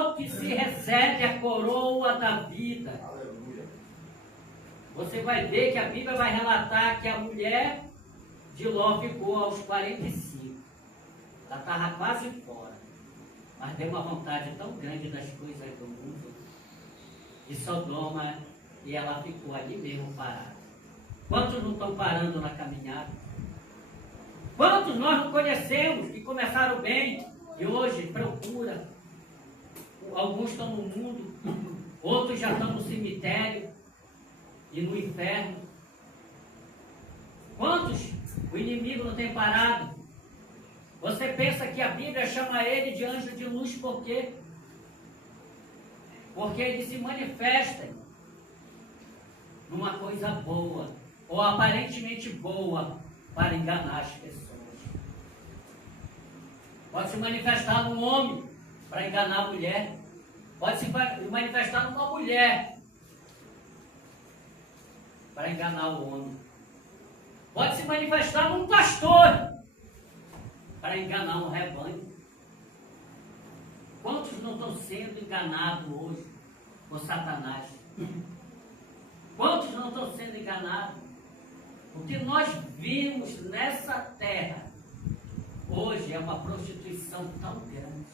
mal que se recebe a coroa da vida. Aleluia. Você vai ver que a Bíblia vai relatar que a mulher de Ló ficou aos 45. Ela estava quase fora. Mas deu uma vontade tão grande das coisas do mundo, de Sodoma, e ela ficou ali mesmo parada. Quantos não estão parando na caminhada? Quantos nós não conhecemos que começaram bem e hoje procura? Alguns estão no mundo, outros já estão no cemitério e no inferno. Quantos o inimigo não tem parado? Você pensa que a Bíblia chama ele de anjo de luz por quê? Porque ele se manifesta numa coisa boa, ou aparentemente boa, para enganar as pessoas. Pode se manifestar num homem para enganar a mulher. Pode se manifestar numa mulher para enganar o homem. Pode se manifestar num pastor para enganar um rebanho. Quantos não estão sendo enganados hoje por Satanás? Quantos não estão sendo enganados? O que nós vimos nessa terra hoje é uma prostituição tão grande.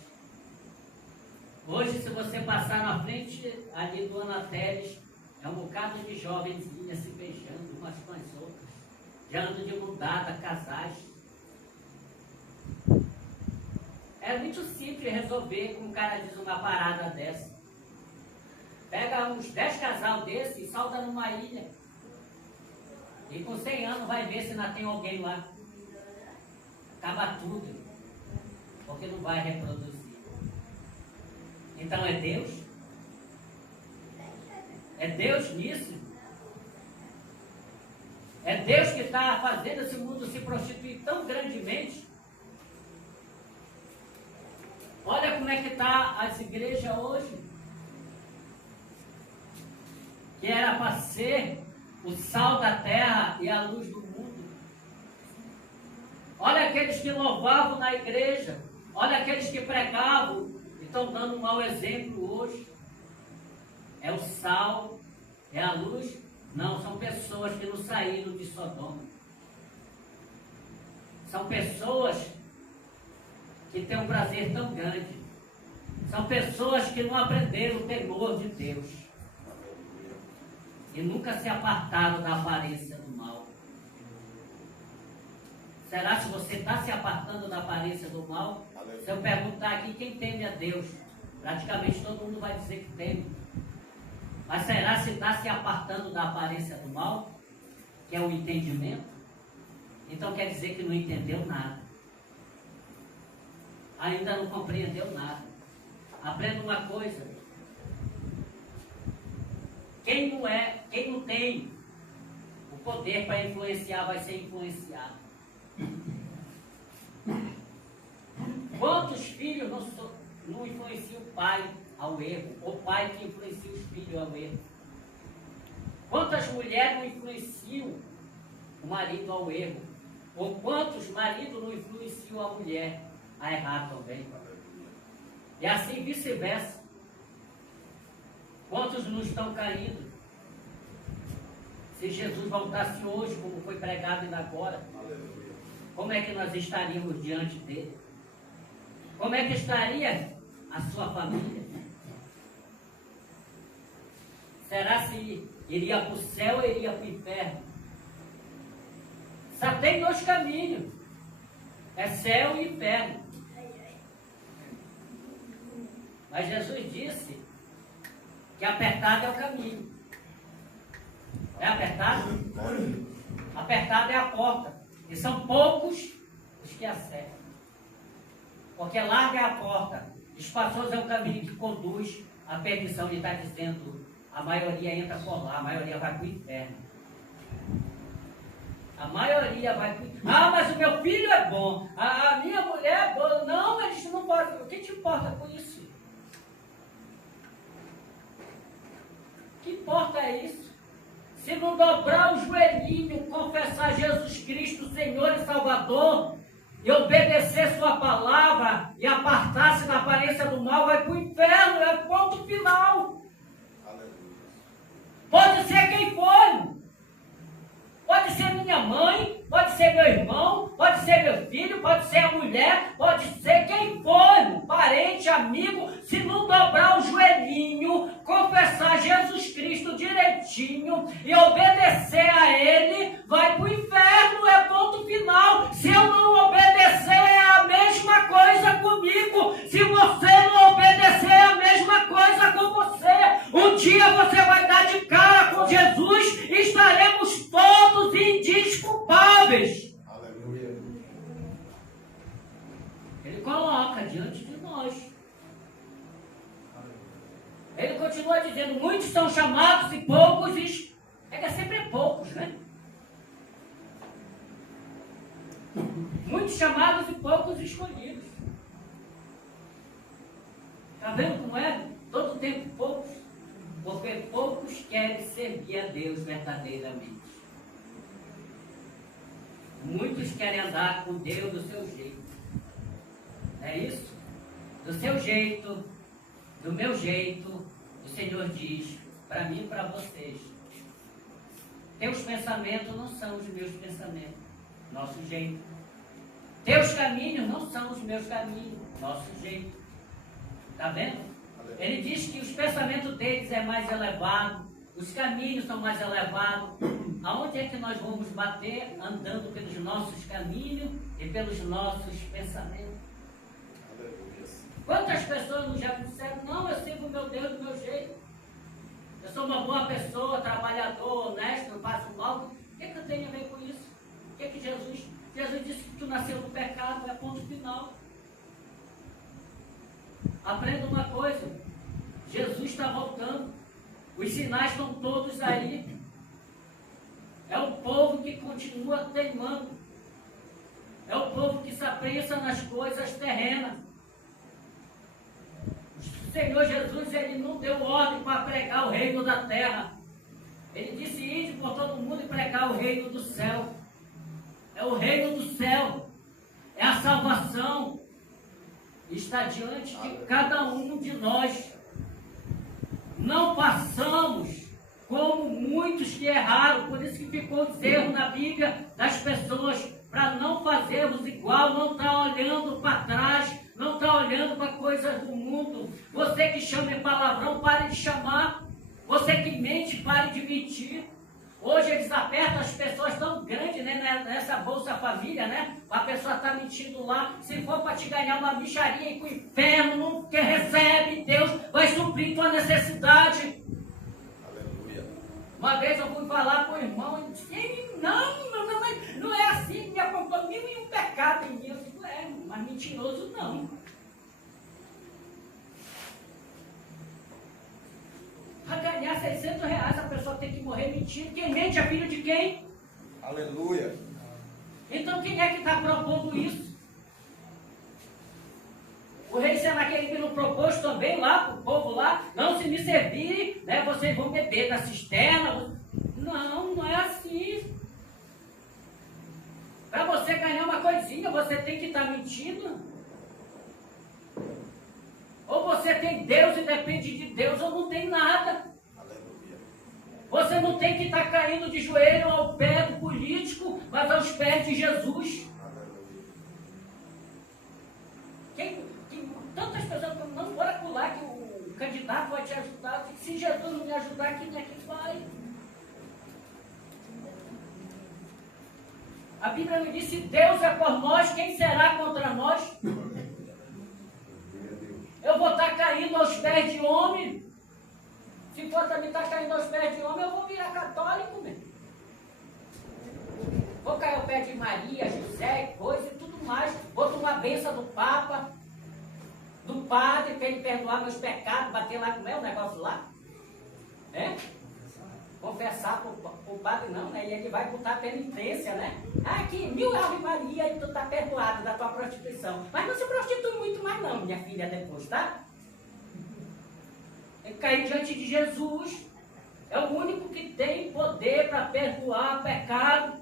Hoje, se você passar na frente ali do Anatéres, é um bocado de jovenzinhas se beijando umas com as outras, já andam de mudada, casais. É muito simples resolver, como o cara diz, uma parada dessa. Pega uns 10 casal desses e salta numa ilha. E com 100 anos vai ver se ainda tem alguém lá. Acaba tudo. Porque não vai reproduzir. Então é Deus? É Deus nisso? É Deus que está fazendo esse mundo se prostituir tão grandemente? Olha como é que está as igrejas hoje. Que era para ser o sal da terra e a luz do mundo. Olha aqueles que louvavam na igreja. Olha aqueles que pregavam e estão dando um mau exemplo hoje. É o sal, é a luz? Não, são pessoas que não saíram de Sodoma. São pessoas que têm um prazer tão grande. São pessoas que não aprenderam o temor de Deus. E nunca se apartaram da aparência do mal. Será que você está se apartando da aparência do mal? Se eu perguntar aqui quem teme a Deus, praticamente todo mundo vai dizer que teme. Mas será se está se apartando da aparência do mal? Que é o entendimento? Então quer dizer que não entendeu nada. Ainda não compreendeu nada. Aprenda uma coisa. Quem não tem o poder para influenciar, vai ser influenciado. Quantos filhos não influenciam o pai ao erro? O pai que influencia os filhos ao erro? Quantas mulheres não influenciam o marido ao erro? Ou quantos maridos não influenciam a mulher a errar também? E assim vice-versa. Quantos não estão caindo? Se Jesus voltasse hoje, como foi pregado ainda agora, como é que nós estaríamos diante dele? Como é que estaria a sua família? Será se iria para o céu ou iria para o inferno? Só tem dois caminhos. É céu e inferno. Mas Jesus disse que apertado é o caminho. É apertado? Apertado é a porta. E são poucos os que acertam. Porque larga é a porta. Espaçoso é o caminho que conduz à perdição. Ele está dizendo, a maioria entra por lá, a maioria vai para o inferno. A maioria vai para o inferno. Ah, mas o meu filho é bom. A minha mulher é boa. Não, eles não podem. O que te importa com isso? Que importa é isso? Se não dobrar o joelhinho, confessar Jesus Cristo, Senhor e Salvador, e obedecer sua palavra, e apartar-se da aparência do mal, vai para o inferno, ponto final. Pode ser quem for. Pode ser minha mãe, pode ser meu irmão, pode ser meu filho, pode ser a mulher, pode ser quem for, parente, amigo, se não dobrar o joelhinho, confessar Jesus Cristo direitinho e obedecer a Ele, vai para o inferno, é ponto final. Se eu não obedecer, é a mesma coisa comigo. Se você não obedecer, é a mesma coisa com você. Um dia você vai dar de cara com Jesus e estaremos todos indesculpáveis. Aleluia. Ele coloca diante de nós. Ele continua dizendo, muitos são chamados e poucos é sempre poucos, né? Muitos chamados e poucos escolhidos. Está vendo como é? Todo tempo poucos. Porque poucos querem servir a Deus verdadeiramente. Muitos querem andar com Deus do seu jeito. É isso? Do seu jeito, do meu jeito, o Senhor diz para mim e para vocês. Teus pensamentos não são os meus pensamentos, nosso jeito. Teus caminhos não são os meus caminhos, nosso jeito. Está vendo? Ele diz que os pensamentos deles é mais elevado, os caminhos são mais elevados. Aonde é que nós vamos bater? Andando pelos nossos caminhos e pelos nossos pensamentos. Quantas pessoas não já disseram, não, eu sirvo o meu Deus do meu jeito. Eu sou uma boa pessoa, trabalhador, honesto, não faço mal. O que eu tenho a ver com isso? O que Jesus disse que tu nasceu do pecado, é ponto final. Aprenda uma coisa, Jesus está voltando, os sinais estão todos aí, é o povo que continua teimando, é o povo que se aprensa nas coisas terrenas. O Senhor Jesus, Ele não deu ordem para pregar o reino da terra, Ele disse, ide por todo mundo e pregar o reino do céu, é o reino do céu, é a salvação, está diante de cada um de nós. Não passamos como muitos que erraram, por isso que ficou erro na Bíblia das pessoas, para não fazermos igual, não está olhando para trás, não está olhando para coisas do mundo. Você que chama em palavrão, pare de chamar. Você que mente, pare de mentir. Hoje eles apertam as pessoas tão grandes, né, nessa Bolsa Família, né? A pessoa está mentindo lá. Se for para te ganhar uma bicharia e com o inferno, não quer recebe, Deus vai suprir tua necessidade. Aleluia. Uma vez eu fui falar com o irmão e disse, não é assim, me apontou 1001 pecados em mim. Eu disse, mas mentiroso não. Para ganhar R$600, a pessoa tem que morrer mentindo. Quem mente é filho de quem? Aleluia. Então quem é que está propondo isso? O rei Senaqueribe não propôs também lá para o povo lá, não, se me servirem, né, vocês vão beber da cisterna. Não é assim. Para você ganhar uma coisinha, você tem que estar mentindo. Ou você tem Deus e depende de Deus, ou não tem nada. Aleluia. Você não tem que estar caindo de joelho ao pé do político, mas aos pés de Jesus. Tantas pessoas não bora pular que o candidato vai te ajudar. Se Jesus não me ajudar, quem é que vai? A Bíblia nos diz, se Deus é por nós, quem será contra nós? Eu vou estar caindo aos pés de homem. Se for também estar caindo aos pés de homem, eu vou virar católico mesmo. Vou cair ao pé de Maria, José, coisa e tudo mais. Vou tomar a bênção do Papa, do padre, para ele perdoar meus pecados, bater lá com o negócio lá. É? Confessar para o padre não, né? E ele vai botar a penitência, né? Aqui, 1000 Ave Maria e tu está perdoado da tua prostituição. Mas não se prostitui muito mais não, minha filha, depois, tá? Tem que cair diante de Jesus. É o único que tem poder para perdoar pecado.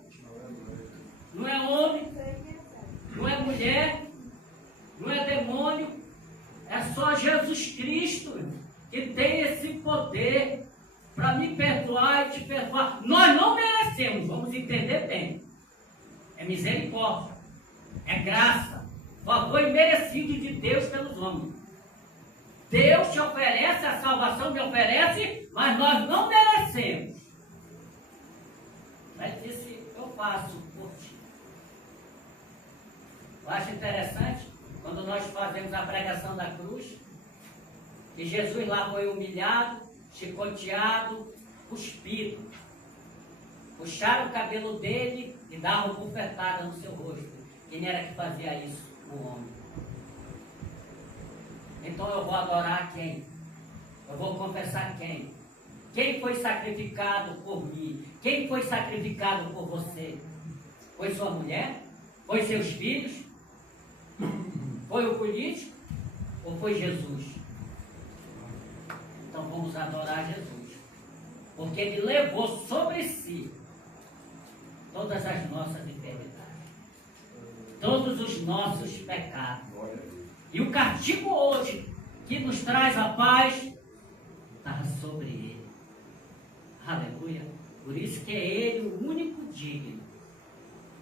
Não é homem, não é mulher, não é demônio. É só Jesus Cristo que tem esse poder para me perdoar e te perdoar. Nós não merecemos, vamos entender bem. É misericórdia, é graça, favor imerecido de Deus pelos homens. Deus te oferece, a salvação me oferece, mas nós não merecemos. Ele disse, eu faço por ti. Eu acho interessante, quando nós fazemos a pregação da cruz, que Jesus lá foi humilhado, chicoteado, cuspido. Puxaram o cabelo dele e davam bufetada no seu rosto. Quem era que fazia isso? O homem. Então eu vou adorar quem? Eu vou confessar quem? Quem foi sacrificado por mim? Quem foi sacrificado por você? Foi sua mulher? Foi seus filhos? Foi o político? Ou foi Jesus? Então vamos adorar Jesus. Porque Ele levou sobre si todas as nossas enfermidades. Todos os nossos pecados. E o castigo hoje que nos traz a paz estava sobre Ele. Aleluia. Por isso que é Ele o único digno.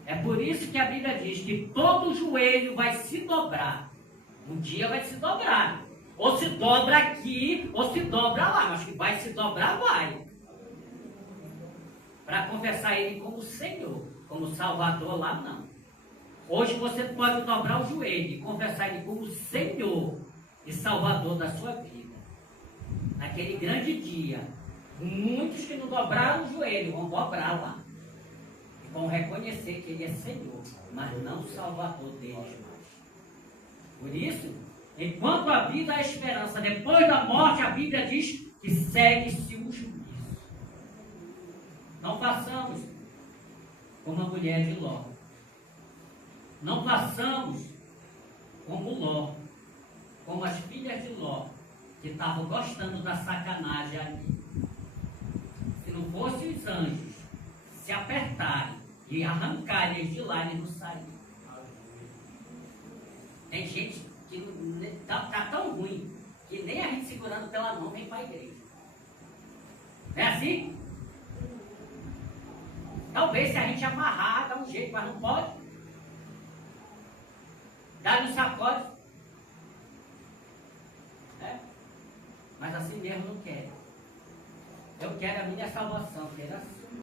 É por isso que a Bíblia diz que todo joelho vai se dobrar. Um dia vai se dobrar. Ou se dobra aqui, ou se dobra lá. Mas que vai se dobrar, vai. Para confessar Ele como Senhor, como Salvador lá, não. Hoje você pode dobrar o joelho e confessar Ele como Senhor e Salvador da sua vida. Naquele grande dia, muitos que não dobraram o joelho vão dobrar lá. E vão reconhecer que Ele é Senhor, mas não Salvador deles mais. Por isso, enquanto a vida há esperança, depois da morte a Bíblia diz que segue-se o juízo. Não façamos como a mulher de Ló. Não façamos como Ló, como as filhas de Ló, que estavam gostando da sacanagem ali. Se não fossem os anjos se apertarem e arrancarem eles de lá, eles não saíram. Tem gente que está tão ruim que nem a gente segurando pela mão vem para a igreja. Não é assim? Talvez se a gente amarrar, dá um jeito, mas não pode. Dá-lhe um sacode. É. Mas assim mesmo não quero. Eu quero a minha salvação, quero assim.